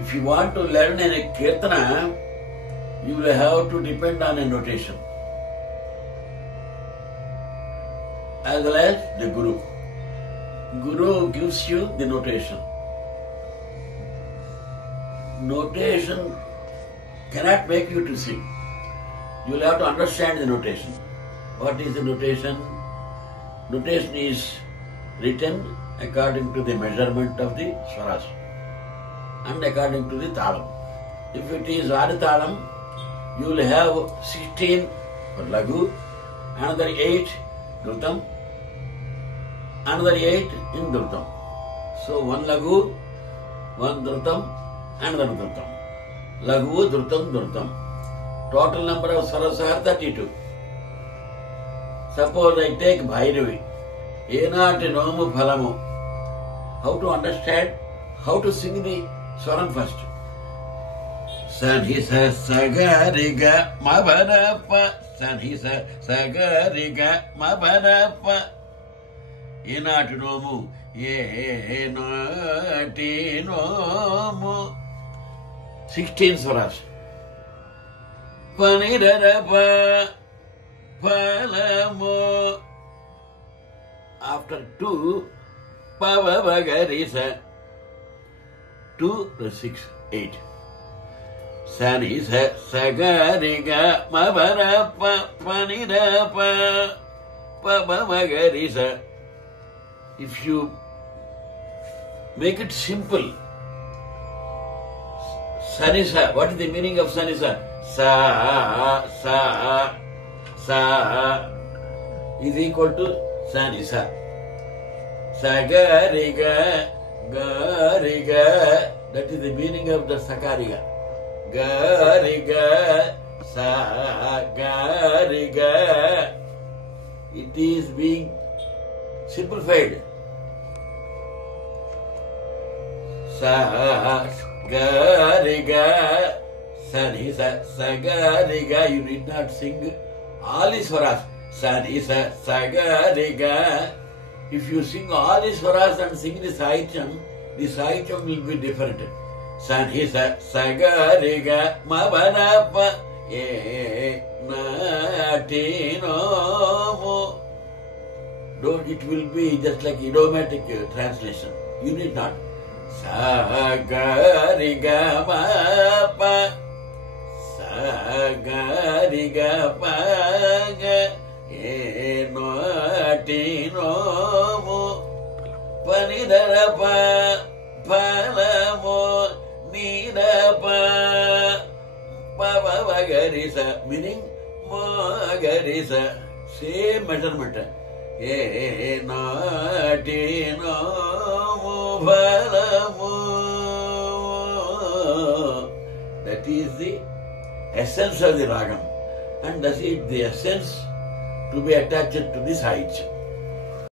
If you want to learn a kirtana, you will have to depend on a notation as well as the Guru. Guru gives you the notation. Notation cannot make you to sing. You will have to understand the notation. What is the notation? Notation is written according to the measurement of the swaras and according to the talam. If it is aditalam, you will have 16 for lagu, another 8 dhrutam, another 8 in dhrutam. So one lagu, one dhrutam, another dhrutam. Lagu, dhrutam, dhrutam. Total number of swaras are 32. Suppose I take Bhairavi, Enati Nomu Phalamu. How to understand? How to sing the swaram first? Sanhisa Sagariga Mabanapa. Sanhisa Sagariga Mabanapa. Enati Nomu. Enati Nomu. 16 swaras. Panidadapa. Palamu. After 2, Pavagarisa. 2 plus 6, 8. Sanisa Sagariga Mabarapa Panidapa Pavagarisa. If you make it simple, Sanisa, what is the meaning of Sanisa? Sa is equal to Sanisa. Sagariga, Gariga, that is the meaning of the Sakariga. Gariga, Sagariga. It is being simplified. Sagariga, Sanisa, Sagariga. You need not sing all is swaras. Sanisa, Sagariga. If you sing all the swaras and sing the sahityam will be different. Sanhisa Sagariga Mabanapa Nati Nomu. It will be just like idiomatic translation. You need not. Sagariga Mapa Sagariga Paga Enati Nomu Panidarapa Palamu Nidapa Pavagarisa, meaning Magarisa, same measurement. Enati Nomu Palamu. That is the essence of the ragam, and that is the essence to be attached to this height.